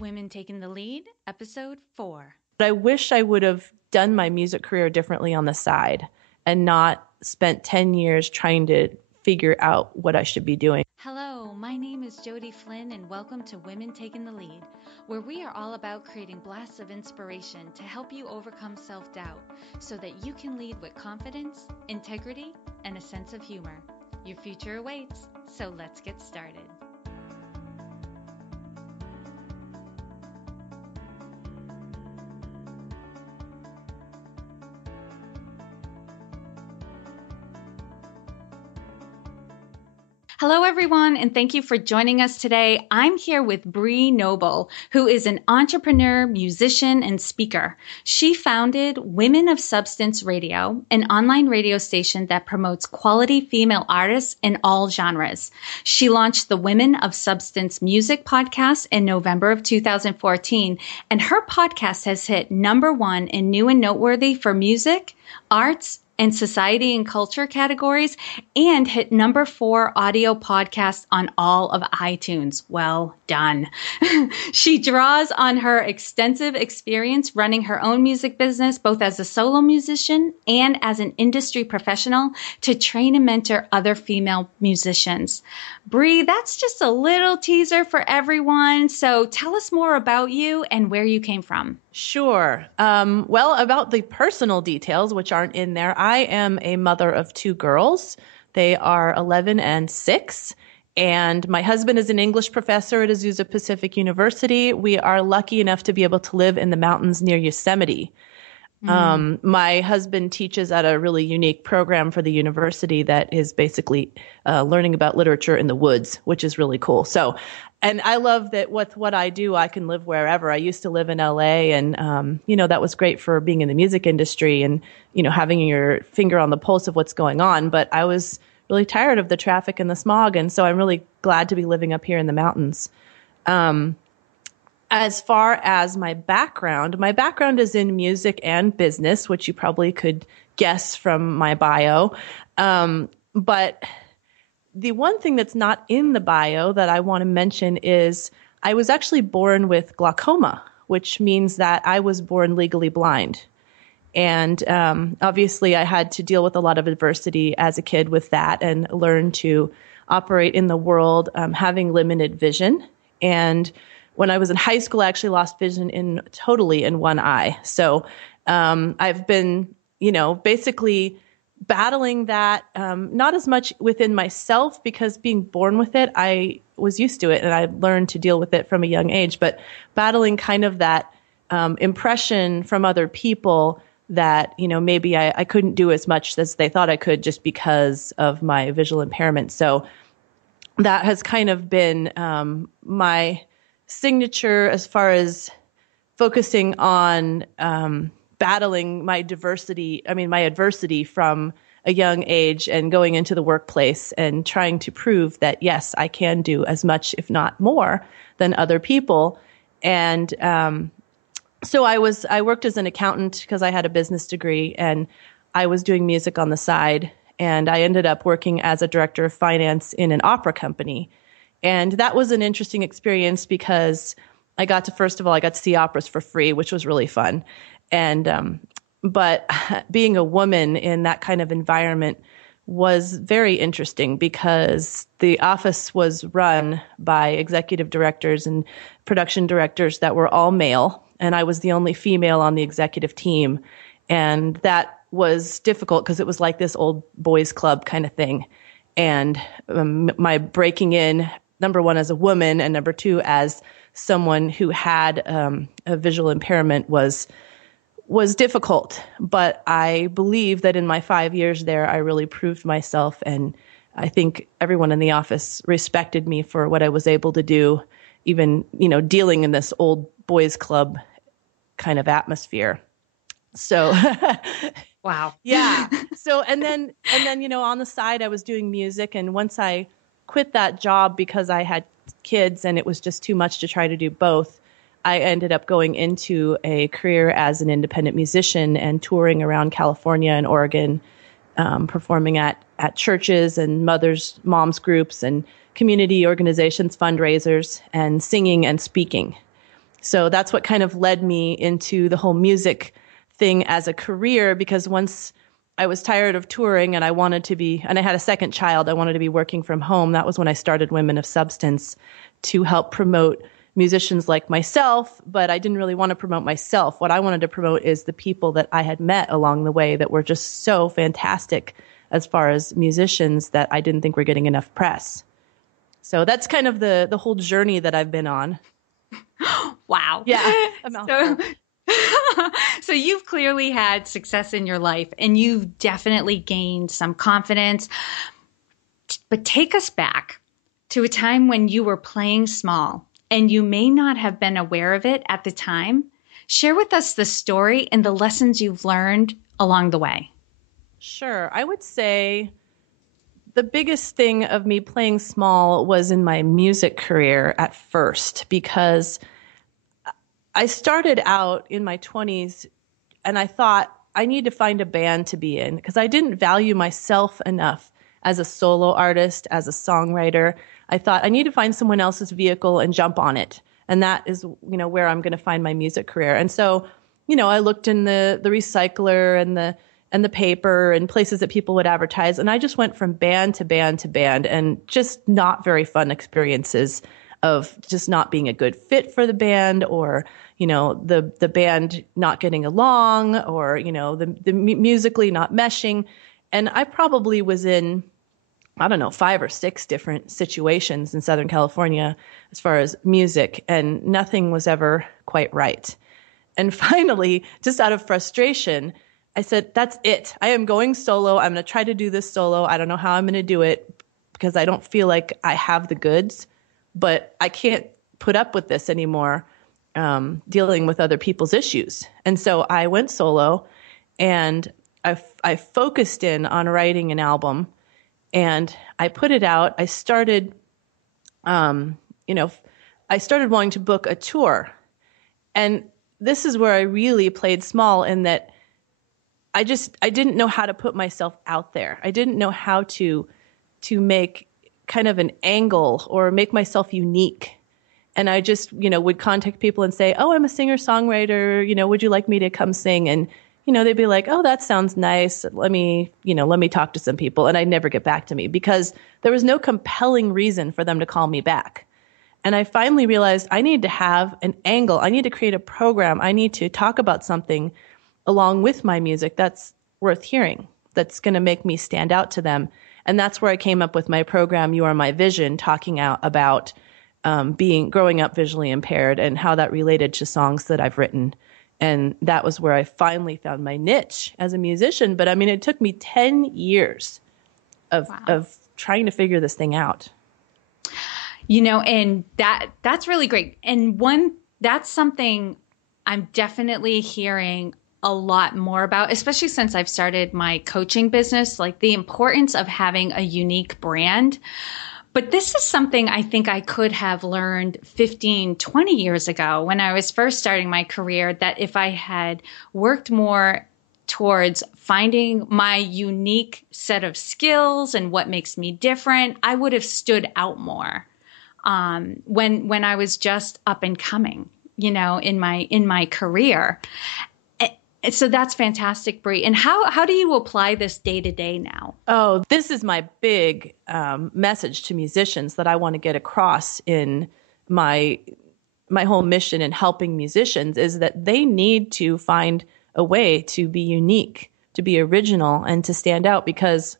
Women Taking the Lead, Episode 4. But I wish I would have done my music career differently on the side and not spent 10 years trying to figure out what I should be doing. Hello, my name is Jody Flynn, and welcome to Women Taking the Lead, where we are all about creating blasts of inspiration to help you overcome self-doubt so that you can lead with confidence, integrity, and a sense of humor. Your future awaits, so let's get started. Hello, everyone, and thank you for joining us today. I'm here with Bree Noble, who is an entrepreneur, musician, and speaker. She founded Women of Substance Radio, an online radio station that promotes quality female artists in all genres. She launched the Women of Substance Music podcast in November of 2014, and her podcast has hit #1 in new and noteworthy for music, arts, and society and culture categories, and hit #4 audio podcast on all of iTunes. Well done. She draws on her extensive experience running her own music business, both as a solo musician and as an industry professional, to train and mentor other female musicians. Bree, that's just a little teaser for everyone. So tell us more about you and where you came from. Sure. Well, about the personal details, which aren't in there, I am a mother of 2 girls. They are 11 and 6. And my husband is an English professor at Azusa Pacific University. We are lucky enough to be able to live in the mountains near Yosemite. My husband teaches at a really unique program for the university that is basically learning about literature in the woods, which is really cool. So, and I love that with what I do, I can live wherever. I used to live in LA, and, that was great for being in the music industry and, having your finger on the pulse of what's going on. But I was really tired of the traffic and the smog. And so I'm really glad to be living up here in the mountains. As far as my background is in music and business, which you probably could guess from my bio. But the one thing that's not in the bio that I want to mention is I was actually born with glaucoma, which means that I was born legally blind. And obviously I had to deal with a lot of adversity as a kid with that and learn to operate in the world having limited vision. And when I was in high school, I actually lost vision totally in one eye. So I've been, basically battling that, not as much within myself because being born with it, I was used to it and I learned to deal with it from a young age, but battling kind of that impression from other people that, maybe I couldn't do as much as they thought I could just because of my visual impairment. So that has kind of been my signature as far as focusing on battling my adversity from a young age and going into the workplace and trying to prove that, yes, I can do as much, if not more, than other people. And so I worked as an accountant because I had a business degree, and I was doing music on the side. And I ended up working as a director of finance in an opera company. And that was an interesting experience because I got to see operas for free, which was really fun. And, but being a woman in that kind of environment was very interesting because the office was run by executive directors and production directors that were all male. And I was the only female on the executive team. And that was difficult because it was like this old boys club kind of thing. And my breaking in, #1 as a woman, and #2 as someone who had a visual impairment was difficult. But I believe that in my 5 years there, I really proved myself, and I think everyone in the office respected me for what I was able to do, even dealing in this old boys club kind of atmosphere. So, wow, yeah. So and then on the side, I was doing music, and once I quit that job because I had kids and it was just too much to try to do both, I ended up going into a career as an independent musician and touring around California and Oregon, performing at churches and moms groups and community organizations, fundraisers, and singing and speaking. So that's what kind of led me into the whole music thing as a career, because once I was tired of touring and I had a second child, I wanted to be working from home. That was when I started Women of Substance to help promote musicians like myself, but I didn't really want to promote myself. What I wanted to promote is the people that I had met along the way that were just so fantastic as far as musicians that I didn't think were getting enough press. So that's kind of the whole journey that I've been on. Wow. Yeah. So you've clearly had success in your life and you've definitely gained some confidence. But take us back to a time when you were playing small and you may not have been aware of it at the time. Share with us the story and the lessons you've learned along the way. Sure. I would say the biggest thing of me playing small was in my music career at first, because I started out in my 20s and I thought I need to find a band to be in, because I didn't value myself enough as a solo artist, as a songwriter. I thought I need to find someone else's vehicle and jump on it. And that is, where I'm going to find my music career. And so, I looked in the recycler and the paper and places that people would advertise. And I just went from band to band to band, and just not very fun experiences of just not being a good fit for the band, or, the band not getting along, or, the musically not meshing. And I probably was in, 5 or 6 different situations in Southern California as far as music, and nothing was ever quite right. And finally, just out of frustration, I said, that's it. I am going solo. I'm going to try to do this solo. I don't know how I'm going to do it because I don't feel like I have the goods, but I can't put up with this anymore, dealing with other people's issues. And so I went solo, and I focused in on writing an album, and I put it out. I started, wanting to book a tour. And this is where I really played small, in that I didn't know how to put myself out there. I didn't know how to make kind of an angle or make myself unique. And I just, would contact people and say, oh, I'm a singer-songwriter, would you like me to come sing? And, they'd be like, oh, that sounds nice. Let me talk to some people. And I'd never get back to me because there was no compelling reason for them to call me back. And I finally realized I need to have an angle. I need to create a program. I need to talk about something along with my music that's worth hearing, that's going to make me stand out to them. And that's where I came up with my program, You Are My Vision, talking out about growing up visually impaired and how that related to songs that I've written. And that was where I finally found my niche as a musician. But it took me 10 years of trying to figure this thing out. And that's really great. And that's something I'm definitely hearing a lot more about, especially since I've started my coaching business, like the importance of having a unique brand. But this is something I think I could have learned 15, 20 years ago when I was first starting my career, that if I had worked more towards finding my unique set of skills and what makes me different, I would have stood out more when I was just up and coming, in my career. So that's fantastic, Bree. And how do you apply this day to day now? Oh, this is my big message to musicians that I want to get across in my whole mission in helping musicians, is that they need to find a way to be unique, to be original, and to stand out. Because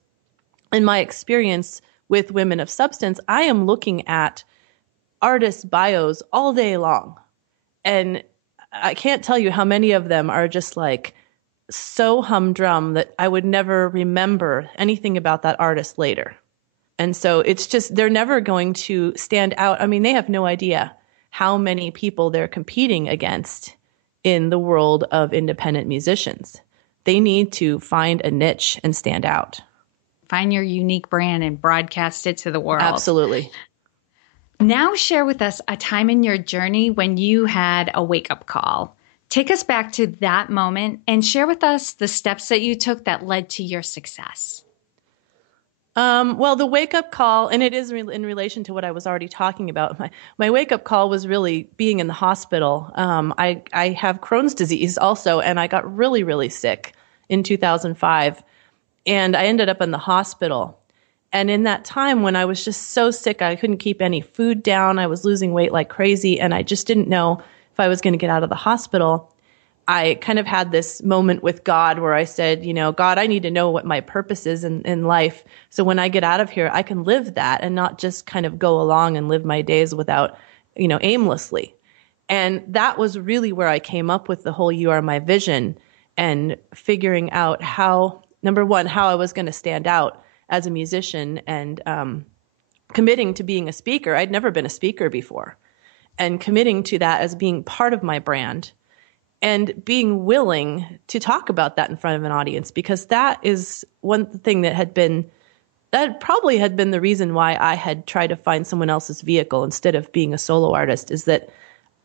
in my experience with Women of Substance, I am looking at artists' bios all day long. And I can't tell you how many of them are just like so humdrum that I would never remember anything about that artist later. And so it's just, they're never going to stand out. They have no idea how many people they're competing against in the world of independent musicians. They need to find a niche and stand out. Find your unique brand and broadcast it to the world. Absolutely. Now share with us a time in your journey when you had a wake-up call. Take us back to that moment and share with us the steps that you took that led to your success. Well, the wake up call, and it is in relation to what I was already talking about. My wake up call was really being in the hospital. I have Crohn's disease also, and I got really, really sick in 2005, and I ended up in the hospital. And in that time when I was just so sick, I couldn't keep any food down. I was losing weight like crazy, and I just didn't know if I was going to get out of the hospital. I kind of had this moment with God where I said, God, I need to know what my purpose is in life. So when I get out of here, I can live that and not just kind of go along and live my days without, aimlessly. And that was really where I came up with the whole You Are My Vision and figuring out how, number one, how I was going to stand out as a musician and committing to being a speaker. I'd never been a speaker before, and committing to that as being part of my brand. And being willing to talk about that in front of an audience, because that is one thing that probably had been the reason why I had tried to find someone else's vehicle instead of being a solo artist, is that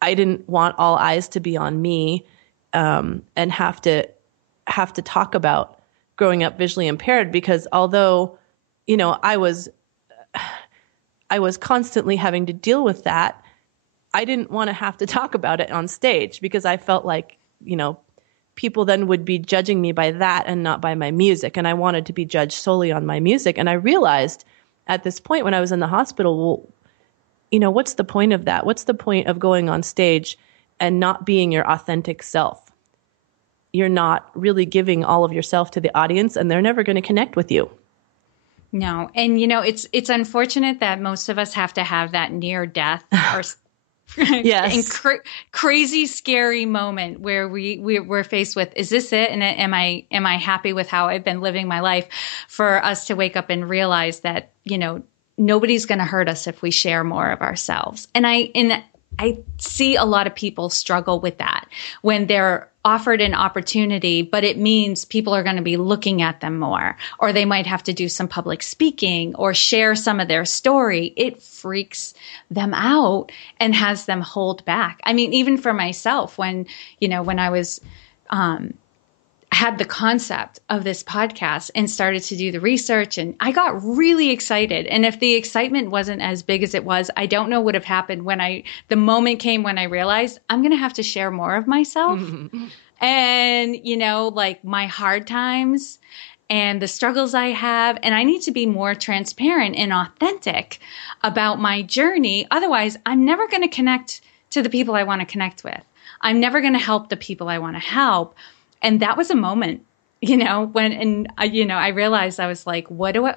I didn't want all eyes to be on me, and have to talk about growing up visually impaired, because although, I was constantly having to deal with that, I didn't want to have to talk about it on stage, because I felt like, people then would be judging me by that and not by my music. And I wanted to be judged solely on my music. And I realized at this point when I was in the hospital, well, what's the point of that? What's the point of going on stage and not being your authentic self? You're not really giving all of yourself to the audience, and they're never going to connect with you. No. And, it's unfortunate that most of us have to have that near death or yes. and crazy, scary moment where we're faced with, is this it? And am I happy with how I've been living my life, for us to wake up and realize that, nobody's going to hurt us if we share more of ourselves. And I see a lot of people struggle with that when they're offered an opportunity, but it means people are going to be looking at them more, or they might have to do some public speaking or share some of their story. It freaks them out and has them hold back. I mean, even for myself, when I was, had the concept of this podcast and started to do the research, and I got really excited. And if the excitement wasn't as big as it was, I don't know what would have happened the moment came when I realized I'm going to have to share more of myself and, like my hard times and the struggles I have. And I need to be more transparent and authentic about my journey. Otherwise, I'm never going to connect to the people I want to connect with. I'm never going to help the people I want to help. And that was a moment, I realized, I was like,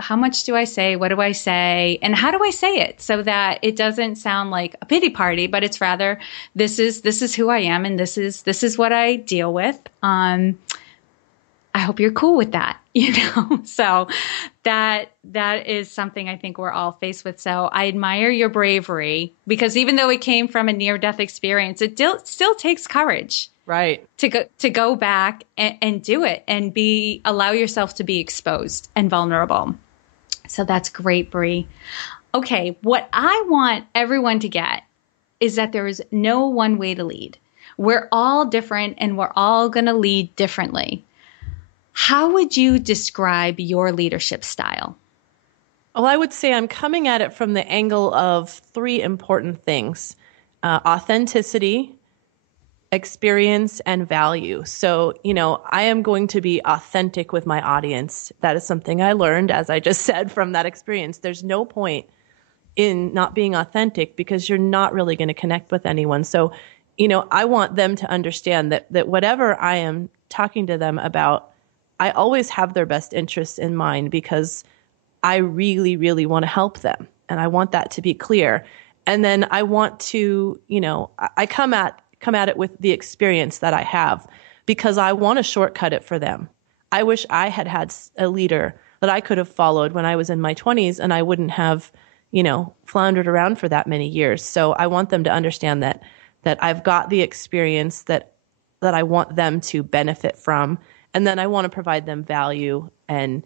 how much do I say? What do I say? And how do I say it so that it doesn't sound like a pity party, but it's rather, this is who I am. And this is what I deal with. I hope you're cool with that, so that is something I think we're all faced with. So I admire your bravery, because even though it came from a near-death experience, it still takes courage. Right. To go back and do it and allow yourself to be exposed and vulnerable. So that's great, Bree. Okay. What I want everyone to get is that there is no one way to lead. We're all different, and we're all going to lead differently. How would you describe your leadership style? Well, I would say I'm coming at it from the angle of three important things: authenticity, experience, and value. So, I am going to be authentic with my audience. That is something I learned, as I just said, from that experience. There's no point in not being authentic, because you're not really going to connect with anyone. So, I want them to understand that whatever I am talking to them about, I always have their best interests in mind, because I really, really want to help them. And I want that to be clear. And then I want to, I come at it with the experience that I have, because I want to shortcut it for them. I wish I had a leader that I could have followed when I was in my 20s, and I wouldn't have, floundered around for that many years. So I want them to understand that I've got the experience that I want them to benefit from. And then I want to provide them value, and,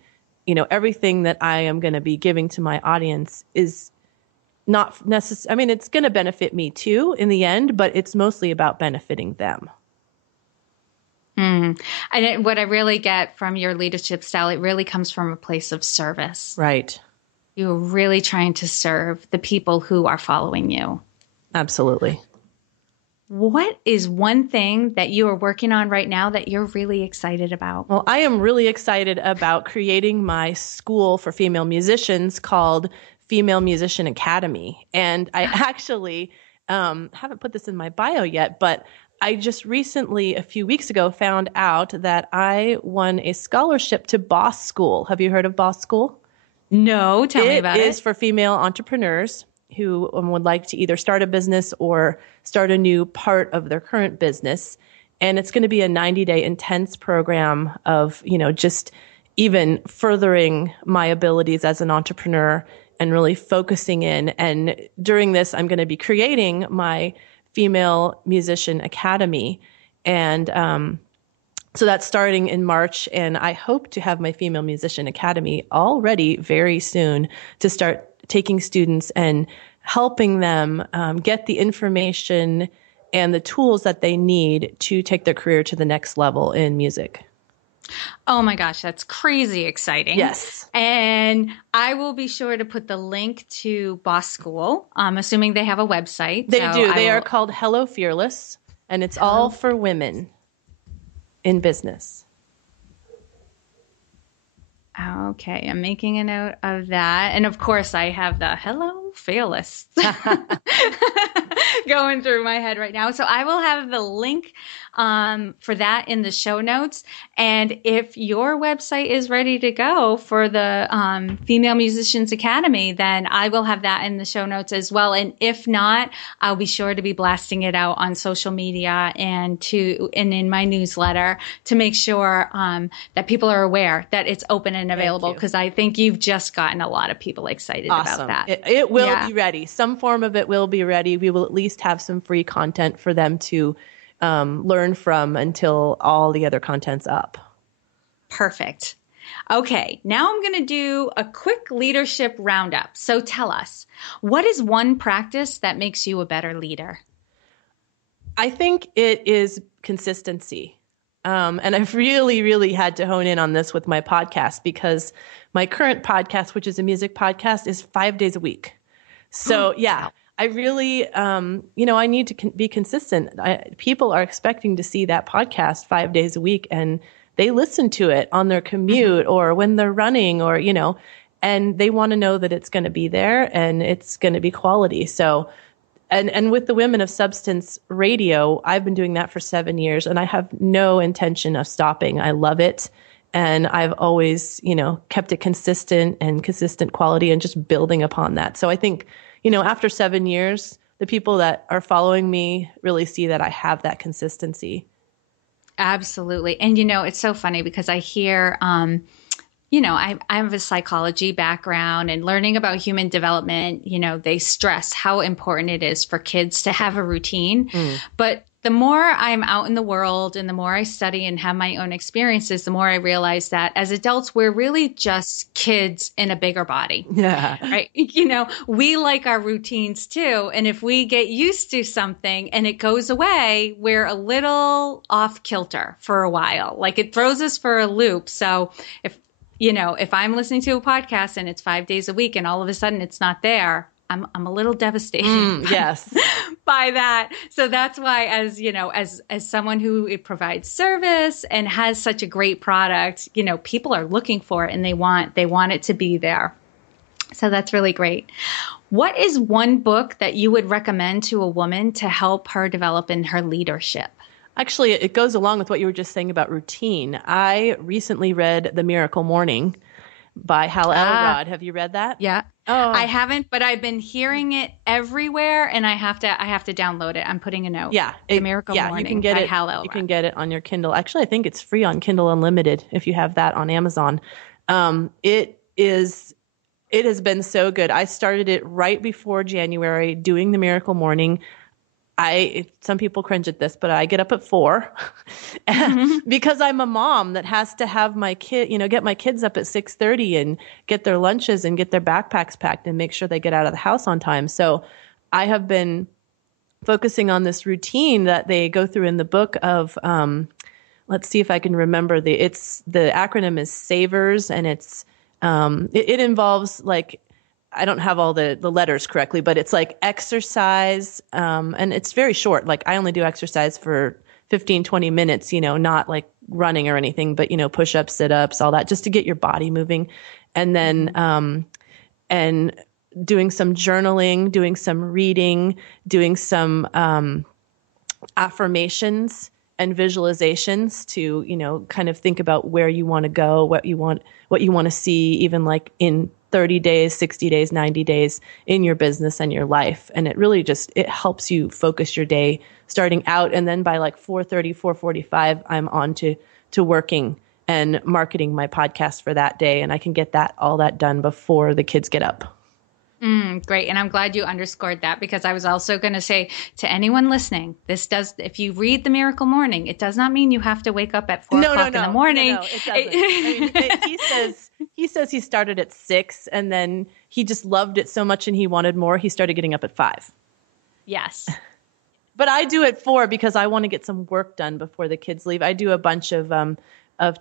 everything that I am going to be giving to my audience is not necessary. I mean, it's going to benefit me too in the end, but it's mostly about benefiting them. Mm. What I really get from your leadership style, it really comes from a place of service. Right. You're really trying to serve the people who are following you. Absolutely. What is one thing that you are working on right now that you're really excited about? Well, I am really excited about creating my school for female musicians called Female Musician Academy. And I actually haven't put this in my bio yet, but I just recently, a few weeks ago, found out that I won a scholarship to Boss School. Have you heard of Boss School? No, tell me about It it. is for female entrepreneurs who would like to either start a business or start a new part of their current business. And it's going to be a 90-day intense program of, just even furthering my abilities as an entrepreneur and really focusing in. And during this, I'm going to be creating my Female Musician Academy. And so that's starting in March, and I hope to have my Female Musician Academy all ready very soon to start taking students and helping them get the information and the tools that they need to take their career to the next level in music. Oh my gosh, that's crazy exciting. Yes. And I will be sure to put the link to Boss School. I'm assuming they have a website. They do. They are called Hello Fearless, and it's all for women in business. Okay, I'm making a note of that. And of course, I have the Hello Fearless going through my head right now. So I will have the link for that in the show notes. And if your website is ready to go for the Female Musicians Academy, then I will have that in the show notes as well. And if not, I'll be sure to be blasting it out on social media and in my newsletter to make sure that people are aware that it's open and available, because I think you've just gotten a lot of people excited about that. It will be ready. Some form of it will be ready. We will at least have some free content for them to learn from until all the other content's up. Perfect. Okay, now I'm going to do a quick leadership roundup. So tell us, what is one practice that makes you a better leader? I think it is consistency. And I've really, really had to hone in on this with my podcast, because my current podcast, which is a music podcast, is 5 days a week. So yeah, I really, I need to be consistent. People are expecting to see that podcast 5 days a week, and they listen to it on their commute or when they're running or, and they want to know that it's going to be there and it's going to be quality. So, and with the Women of Substance radio, I've been doing that for 7 years, and I have no intention of stopping. I love it. And I've always, kept it consistent quality and just building upon that. So I think, after 7 years, the people that are following me really see that I have that consistency. Absolutely. And, it's so funny because I hear, I have a psychology background, and learning about human development, they stress how important it is for kids to have a routine. But the more I'm out in the world and the more I study and have my own experiences, the more I realize that as adults, we're really just kids in a bigger body. Yeah. Right. We like our routines too. And if we get used to something and it goes away, we're a little off kilter for a while. Like, it throws us for a loop. So if I'm listening to a podcast and it's 5 days a week and all of a sudden it's not there, I'm a little devastated. Yes. by that. So that's why, as someone who provides service and has such a great product, people are looking for it and they want it to be there. So that's really great. What is one book that you would recommend to a woman to help her develop in her leadership? Actually, it goes along with what you were just saying about routine. I recently read The Miracle Morning by Hal Elrod. Have you read that? Yeah. Oh. I haven't, but I've been hearing it everywhere, and I have to download it. I'm putting a note. Yeah. The Miracle Morning you can get by it, Hal Elrod. You can get it on your Kindle. Actually, I think it's free on Kindle Unlimited if you have that on Amazon. It has been so good. I started it right before January, doing The Miracle Morning. Some people cringe at this, but I get up at 4 because I'm a mom that has to have my kid, get my kids up at 6:30 and get their lunches and get their backpacks packed and make sure they get out of the house on time. So I have been focusing on this routine that they go through in the book of let's see if I can remember the acronym is SAVERS, and it involves like, I don't have all the letters correctly, but it's like exercise. And it's very short. Like I only do exercise for 15, 20 minutes, not like running or anything, but, push-ups, sit-ups, all that, just to get your body moving. And then, and doing some journaling, doing some reading, doing some, affirmations and visualizations to, kind of think about where you want to go, what you want to see, even like in 30 days, 60 days, 90 days in your business and your life. And it really it helps you focus your day starting out. And then by like 4:30, 4:45, I'm on to working and marketing my podcast for that day. And I can get all that done before the kids get up. Great. And I'm glad you underscored that, because I was also going to say to anyone listening, if you read The Miracle Morning, it does not mean you have to wake up at 4:00 in the morning. No, it doesn't. I mean, he says he started at 6 and then he just loved it so much and he wanted more. He started getting up at 5. Yes. But I do at 4 because I want to get some work done before the kids leave. I do a bunch of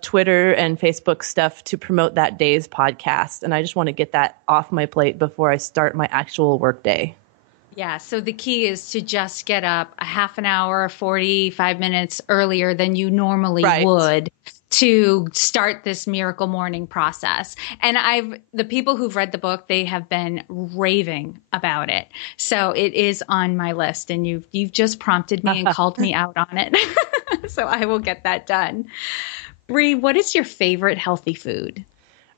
Twitter and Facebook stuff to promote that day's podcast. And I just want to get that off my plate before I start my actual work day. Yeah. So the key is to just get up a half an hour, 45 minutes earlier than you normally would to start this Miracle Morning process. And the people who've read the book, they have been raving about it. So it is on my list, and you've just prompted me and called me out on it. So I will get that done. Bree, what is your favorite healthy food?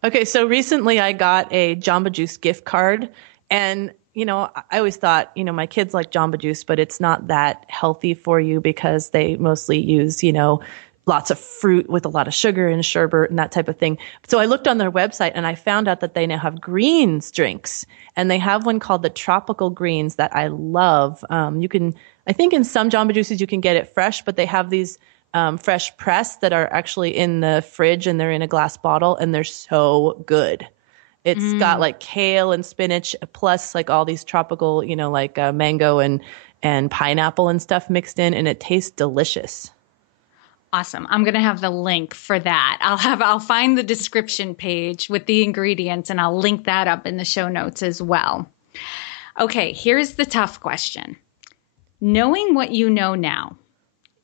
Okay, so recently I got a Jamba Juice gift card, and I always thought, my kids like Jamba Juice, but it's not that healthy for you because they mostly use, lots of fruit with a lot of sugar and sherbet and that type of thing. So I looked on their website and I found out that they now have greens drinks, and they have one called the Tropical Greens that I love. I think in some Jamba Juices you can get it fresh, but they have these fresh press that are actually in the fridge, and they're in a glass bottle, and they're so good. It's got like kale and spinach plus like all these tropical, like mango and pineapple and stuff mixed in, and it tastes delicious. Awesome. I'm going to have the link for that. I'll find the description page with the ingredients, and I'll link that up in the show notes as well. Okay, here's the tough question. Knowing what you know now,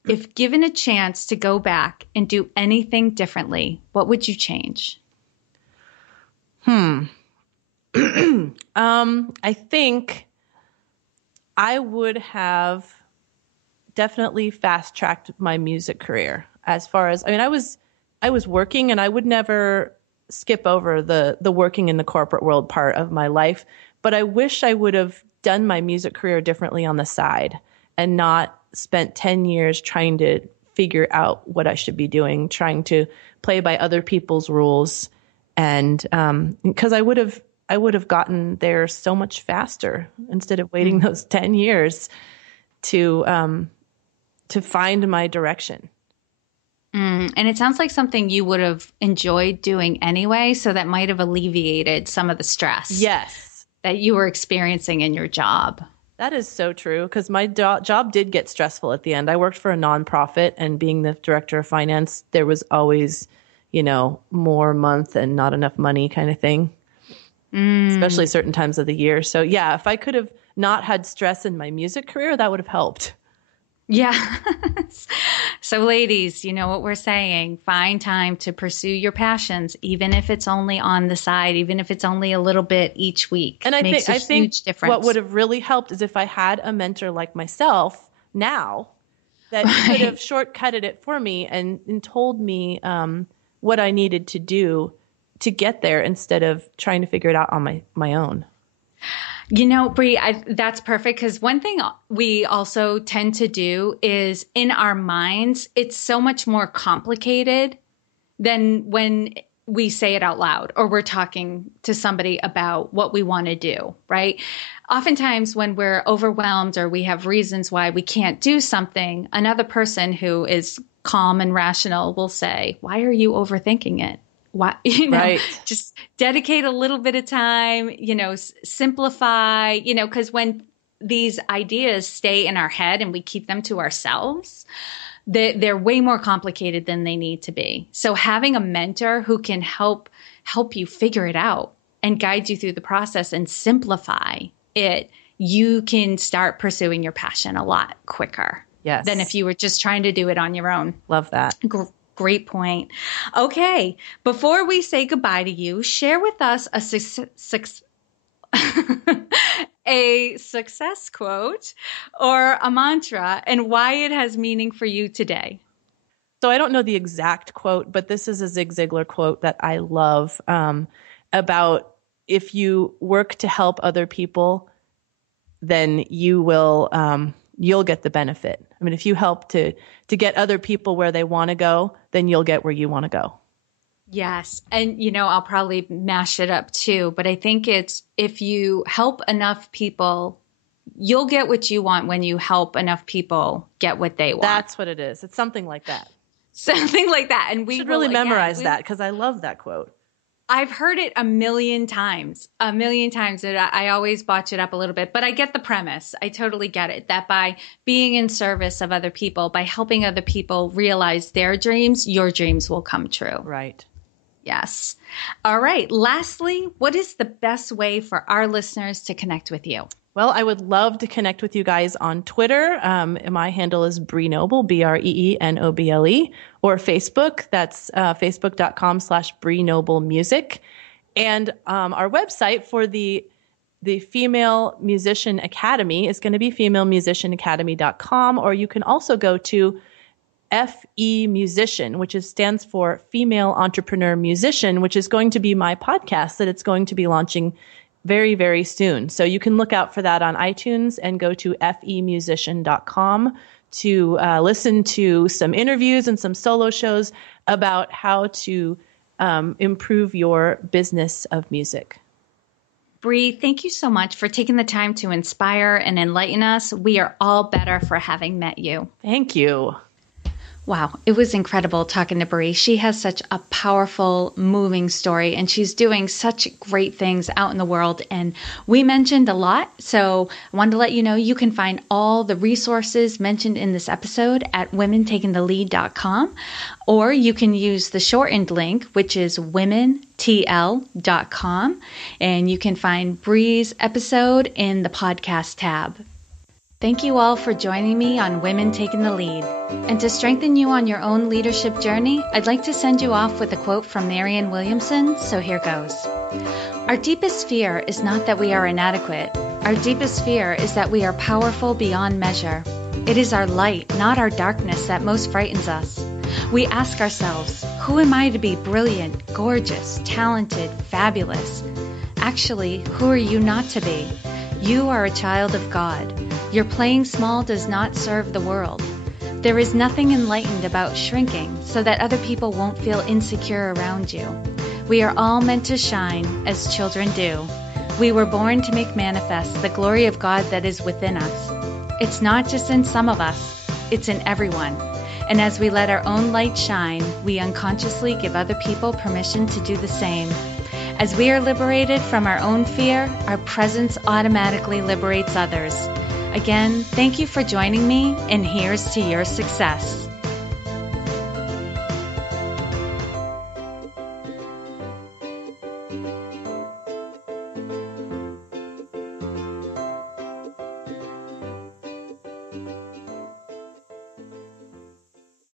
if given a chance to go back and do anything differently, what would you change? I think I would have definitely fast-tracked my music career. As far as, I was working, and I would never skip over the working in the corporate world part of my life, but I wish I would have done my music career differently on the side and not spent 10 years trying to figure out what I should be doing, trying to play by other people's rules. And because I would have gotten there so much faster instead of waiting those 10 years to find my direction. And it sounds like something you would have enjoyed doing anyway, so that might have alleviated some of the stress. Yes. That you were experiencing in your job. That is so true, because my job did get stressful at the end. I worked for a nonprofit, and being the director of finance, there was always, more month and not enough money kind of thing, especially certain times of the year. So yeah, if I could have not had stress in my music career, that would have helped. Yeah. So ladies, you know what we're saying, find time to pursue your passions, even if it's only on the side, even if it's only a little bit each week. And I makes think a huge difference. What would have really helped is if I had a mentor like myself now that could have shortcutted it for me and told me what I needed to do to get there instead of trying to figure it out on my own. Bree, that's perfect, because one thing we also tend to do is in our minds, it's so much more complicated than when we say it out loud or we're talking to somebody about what we want to do, right? Oftentimes when we're overwhelmed or we have reasons why we can't do something, another person who is calm and rational will say, "Why are you overthinking it? Why, right. Just dedicate a little bit of time, simplify, because when these ideas stay in our head and we keep them to ourselves, they're way more complicated than they need to be. So having a mentor who can help you figure it out and guide you through the process and simplify it, you can start pursuing your passion a lot quicker than if you were just trying to do it on your own. Love that. Great point. Okay, before we say goodbye to you, share with us a a success quote or a mantra and why it has meaning for you today. So I don't know the exact quote, but this is a Zig Ziglar quote that I love about if you work to help other people, then you will you'll get the benefit. I mean, if you help to get other people where they want to go, then you'll get where you want to go. Yes. And, I'll probably mash it up too, but I think it's if you help enough people, you'll get what you want when you help enough people get what they want. That's what it is. It's something like that. Something like that. And we should really memorize that because I love that quote. I've heard it a million times. I always botch it up a little bit, but I get the premise. I totally get it. That by being in service of other people, by helping other people realize their dreams, your dreams will come true. Right. Yes. All right. Lastly, what is the best way for our listeners to connect with you? Well, I would love to connect with you guys on Twitter. My handle is Bree Noble, BreeNoble, or Facebook. That's facebook.com/Bree Noble Music. And our website for the Female Musician Academy is going to be femalemusicianacademy.com, or you can also go to FE Musician, which stands for Female Entrepreneur Musician, which is going to be my podcast that it's going to be launching very, very soon. So you can look out for that on iTunes and go to femusician.com to listen to some interviews and some solo shows about how to improve your business of music. Bree, thank you so much for taking the time to inspire and enlighten us. We are all better for having met you. Thank you. Wow, it was incredible talking to Bree. She has such a powerful, moving story, and she's doing such great things out in the world. And we mentioned a lot, so I wanted to let you know you can find all the resources mentioned in this episode at womentakingthelead.com, or you can use the shortened link, which is womentl.com, and you can find Bree's episode in the podcast tab. Thank you all for joining me on Women Taking the Lead. And to strengthen you on your own leadership journey, I'd like to send you off with a quote from Marianne Williamson, so here goes. Our deepest fear is not that we are inadequate. Our deepest fear is that we are powerful beyond measure. It is our light, not our darkness, that most frightens us. We ask ourselves, who am I to be brilliant, gorgeous, talented, fabulous? Actually, who are you not to be? You are a child of God. Your playing small does not serve the world. There is nothing enlightened about shrinking so that other people won't feel insecure around you. We are all meant to shine as children do. We were born to make manifest the glory of God that is within us. It's not just in some of us, it's in everyone. And as we let our own light shine, we unconsciously give other people permission to do the same. As we are liberated from our own fear, our presence automatically liberates others. Again, thank you for joining me, and here's to your success.